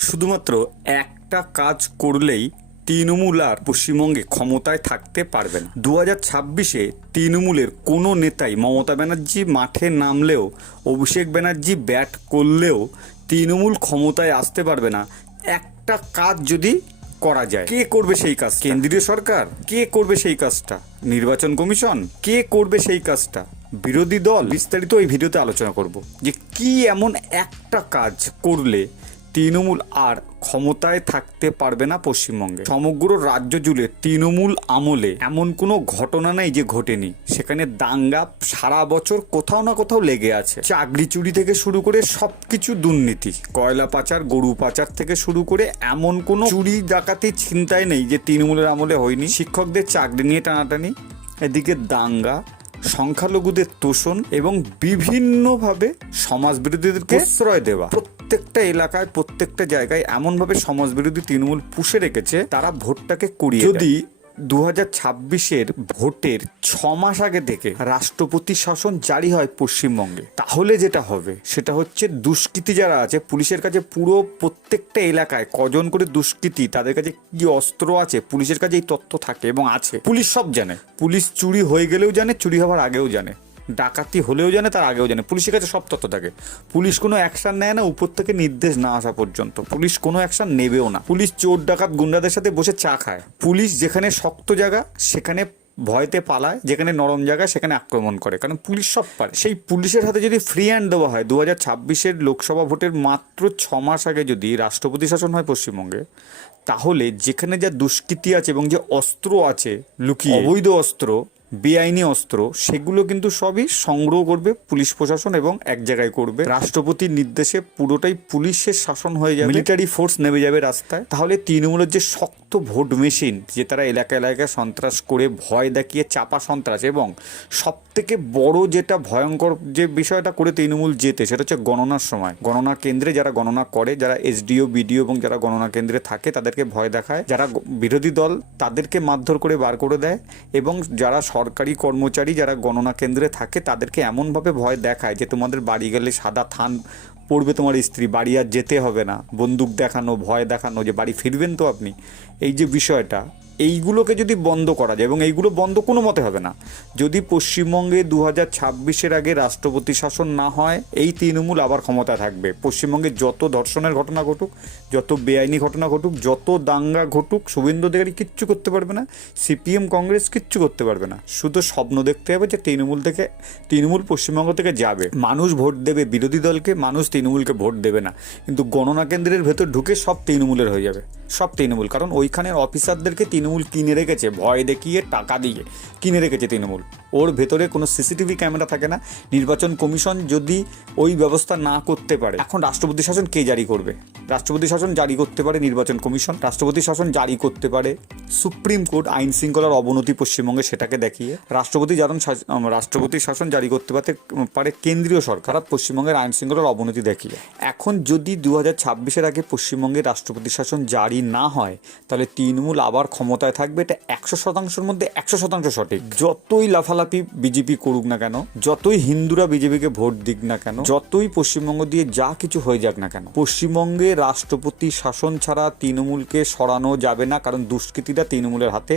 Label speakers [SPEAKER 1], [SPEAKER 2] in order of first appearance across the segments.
[SPEAKER 1] শুধুমাত্র একটা কাজ করলেই তৃণমূল আর পশ্চিমবঙ্গে ক্ষমতায় থাকতে পারবে না। দু হাজার ছাব্বিশে তৃণমূলের কোনো নেতাই মমতা ব্যানার্জি মাঠে নামলেও, অভিষেক ব্যানার্জি ব্যাট করলেও তৃণমূল ক্ষমতায় আসতে পারবে না। একটা কাজ যদি করা যায়, কে করবে সেই কাজ কেন্দ্রীয় সরকার? কে করবে সেই কাজটা? নির্বাচন কমিশন? কে করবে সেই কাজটা? বিরোধী দল? বিস্তারিত এই ভিডিওতে আলোচনা করব যে কি এমন একটা কাজ করলে তৃণমূল আর ক্ষমতায় থাকতে পারবে না পশ্চিমবঙ্গে। সমগ্র রাজ্য জুড়ে তৃণমূল আমলে এমন কোনো ঘটনা নাই যে ঘটেনি। সেখানে দাঙ্গা সারা বছর কোথাও না কোথাও লেগে আছে। চাকরি চুরি থেকে শুরু করে সবকিছু দুর্নীতি। কয়লা পাচার, গরু পাচার থেকে শুরু করে এমন কোনো চুরি ডাকাতি চিন্তায় নেই যে তৃণমূলের আমলে হয়নি। শিক্ষকদের চাকরি নিয়ে টানাটানি, এদিকে দাঙ্গা সংখ্যালঘুদের তোষণ এবং বিভিন্নভাবে সমাজ বিরোধীদেরকে আশ্রয় দেওয়া। প্রত্যেকটা এলাকায়, প্রত্যেকটা জায়গায় এমনভাবে সমাজ বিরোধী তৃণমূল পুষে রেখেছে, তারা ভোটটাকে কুড়িয়ে যদি দু হাজার ছাব্বিশের ভোটের ছ মাস আগে থেকে রাষ্ট্রপতি শাসন জারি হয় পশ্চিমবঙ্গে। তাহলে যেটা হবে, সেটা হচ্ছে দুষ্কৃতি যারা আছে, পুলিশের কাছে পুরো প্রত্যেকটা এলাকায় কজন করে দুষ্কৃতি, তাদের কাছে কি অস্ত্র আছে, পুলিশের কাছে এই তথ্য থাকে এবং আছে। পুলিশ সব জানে। পুলিশ চুরি হয়ে গেলেও জানে, চুরি হওয়ার আগেও জানে। ডাকাতি হলেও জানে তার আগেও জানে। পুলিশের কাছে সব তথ্য থাকে। পুলিশ কোনো অ্যাকশন নেয় না উপর থেকে নির্দেশ না আসা পর্যন্ত। পুলিশ কোনো অ্যাকশন নেবেও না। পুলিশ চোর ডাকাত গুন্ডাদের সাথে বসে চা খায়। পুলিশ যেখানে শক্ত জায়গা সেখানে ভয়তে পালায়। যেখানে নরম জায়গা সেখানে আক্রমণ করে। কারণ পুলিশ সব পারে। সেই পুলিশের হাতে যদি ফ্রি হ্যান্ড দেওয়া হয় দু হাজার ছাব্বিশের লোকসভা ভোটের মাত্র ছ মাস আগে যদি রাষ্ট্রপতি শাসন হয় পশ্চিমবঙ্গে তাহলে যেখানে যা দুষ্কৃতি আছে এবং যে অস্ত্র আছে লুকিয়ে অবৈধ অস্ত্র বেআইনি অস্ত্র, সেগুলো কিন্তু সবই সংগ্রহ করবে পুলিশ প্রশাসন এবং এক জায়গায় করবে। রাষ্ট্রপতির নির্দেশে পুরোটাই পুলিশের শাসন হয়ে যাবে। মিলিটারি ফোর্স নেমে যাবে রাস্তায়। তাহলে তৃণমূলের যে শক্ত ভোট মেশিন, যে তারা এলাকা এলাকায় সন্ত্রাস করে ভয় দেখিয়ে চাপা সন্ত্রাস এবং সব থেকে বড় যেটা ভয়ঙ্কর যে বিষয়টা করে তৃণমূল জেতে, সেটা হচ্ছে গণনার সময়। গণনা কেন্দ্রে যারা গণনা করে, যারা এসডিও, বিডিও এবং যারা গণনা কেন্দ্রে থাকে, তাদেরকে ভয় দেখায়। যারা বিরোধী দল, তাদেরকে মারধর করে বার করে দেয় এবং যারা সরকারি কর্মচারী যারা গণনা কেন্দ্রে থাকে, তাদেরকে এমনভাবে ভয় দেখায় যে তোমাদের বাড়ি গেলে সাদা থান পড়বে তোমার স্ত্রী, বাড়ি আর যেতে হবে না। বন্দুক দেখানো, ভয় দেখানো যে বাড়ি ফিরবেন তো আপনি? এই যে বিষয়টা এইগুলোকে যদি বন্ধ করা যায়, এবং এইগুলো বন্ধ কোনো মতে হবে না, যদি পশ্চিমবঙ্গে দু হাজার ছাব্বিশের আগে রাষ্ট্রপতি শাসন না হয়, এই তৃণমূল আবার ক্ষমতা থাকবে। পশ্চিমবঙ্গে যত ধর্ষণের ঘটনা ঘটুক, যত বেআইনি ঘটনা ঘটুক, যত দাঙ্গা ঘটুক, শুভেন্দু অধিকারী কিচ্ছু করতে পারবে না, সিপিএম, কংগ্রেস কিচ্ছু করতে পারবে না। শুধু স্বপ্ন দেখতে হবে যে তৃণমূল থেকে, তৃণমূল পশ্চিমবঙ্গ থেকে যাবে। মানুষ ভোট দেবে বিরোধী দলকে, মানুষ তৃণমূলকে ভোট দেবে না। কিন্তু গণনা কেন্দ্রের ভেতর ঢুকে সব তৃণমূলের হয়ে যাবে। সব তৃণমূল, কারণ ওইখানের অফিসারদেরকে তৃণমূল কিনে রেখেছে, ভয় দেখিয়ে টাকা দিয়ে কিনে রেখেছে তৃণমূল। ওর ভেতরে কোনো সিসিটিভি ক্যামেরা থাকে না। নির্বাচন কমিশন যদি ওই ব্যবস্থা না করতে পারে, এখন রাষ্ট্রপতি শাসন কে জারি করবে? রাষ্ট্রপতি শাসন জারি করতে পারে নির্বাচন কমিশন। রাষ্ট্রপতি শাসন জারি করতে পারে সুপ্রিম কোর্ট আইন শৃঙ্খলার অবনতি পশ্চিমবঙ্গে সেটাকে দেখিয়ে। রাষ্ট্রপতি যেমন রাষ্ট্রপতি শাসন জারি করতে পারতে পারে কেন্দ্রীয় সরকার, আর পশ্চিমবঙ্গের আইন শৃঙ্খলার অবনতি দেখিয়ে। এখন যদি দু হাজার ছাব্বিশের আগে পশ্চিমবঙ্গে রাষ্ট্রপতি শাসন জারি না হয়, তাহলে তৃণমূল আবার ক্ষমতায় থাকবে, এটা একশো শতাংশের মধ্যে একশো শতাংশ সঠিক। যতই লাফালাফি বিজেপি করুক না কেন, যতই হিন্দুরা বিজেপিকে ভোট দিক না কেন, যতই পশ্চিমবঙ্গ দিয়ে যা কিছু হয়ে যাক না কেন, পশ্চিমবঙ্গে রাষ্ট্রপতি শাসন ছাড়া তৃণমূলকে সরানো যাবে না, কারণ দুষ্কৃতীরা তৃণমূলের হাতে,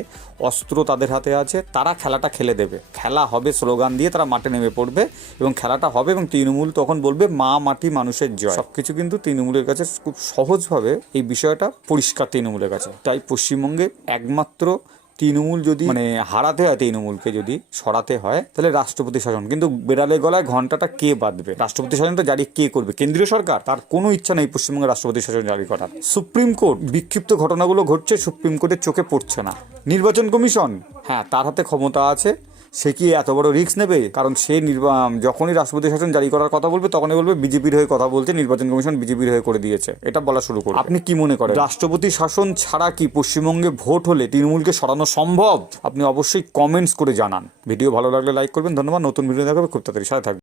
[SPEAKER 1] অস্ত্র তাদের হাতে আছে, তারা খেলাটা খেলে দেবে। খেলা হবে স্লোগান দিয়ে তারা মাঠে নেমে পড়বে, এবং খেলাটা হবে এবং তৃণমূল তখন বলবে, মা মাটি মানুষের জয়। সবকিছু কিন্তু তৃণমূলের কাছে খুব সহজভাবে এই বিষয়টা পরিষ্কার তৃণমূলের কাছে। তাই পশ্চিমবঙ্গে একমাত্র তৃণমূল যদি মানে হারাতে হয় তৃণমূলকে যদি সরাতে হয়, তাহলে রাষ্ট্রপতি শাসন। কিন্তু বেড়ালে গলায় ঘন্টাটা কে বাঁধবে? রাষ্ট্রপতি শাসনটা জারি কে করবে? কেন্দ্রীয় সরকার? তার কোনো ইচ্ছা নেই পশ্চিমবঙ্গের রাষ্ট্রপতি শাসন জারি করার। সুপ্রিম কোর্ট, বিক্ষিপ্ত ঘটনাগুলো ঘটছে, সুপ্রিম কোর্টের চোখে পড়ছে না। নির্বাচন কমিশন হ্যাঁ তার হাতে ক্ষমতা আছে। সে কি এত বড় রিস্ক নেবে? কারণ সে যখনই রাষ্ট্রপতি শাসন জারি করার কথা বলবে তখনই বলবে বিজেপির হয়ে কথা বলছে নির্বাচন কমিশন বিজেপির হয়ে করে দিয়েছে। এটা বলা শুরু করবে। আপনি কি মনে করেন? রাষ্ট্রপতি শাসন ছাড়া কি পশ্চিমবঙ্গে ভোট হলে তৃণমূলকে সরানো সম্ভব? আপনি অবশ্যই কমেন্টস করে জানান। ভিডিও ভালো লাগলে লাইক করবেন। ধন্যবাদ। নতুন ভিডিও দেখাবে খুব তাড়াতাড়ি সাথে থাকবেন।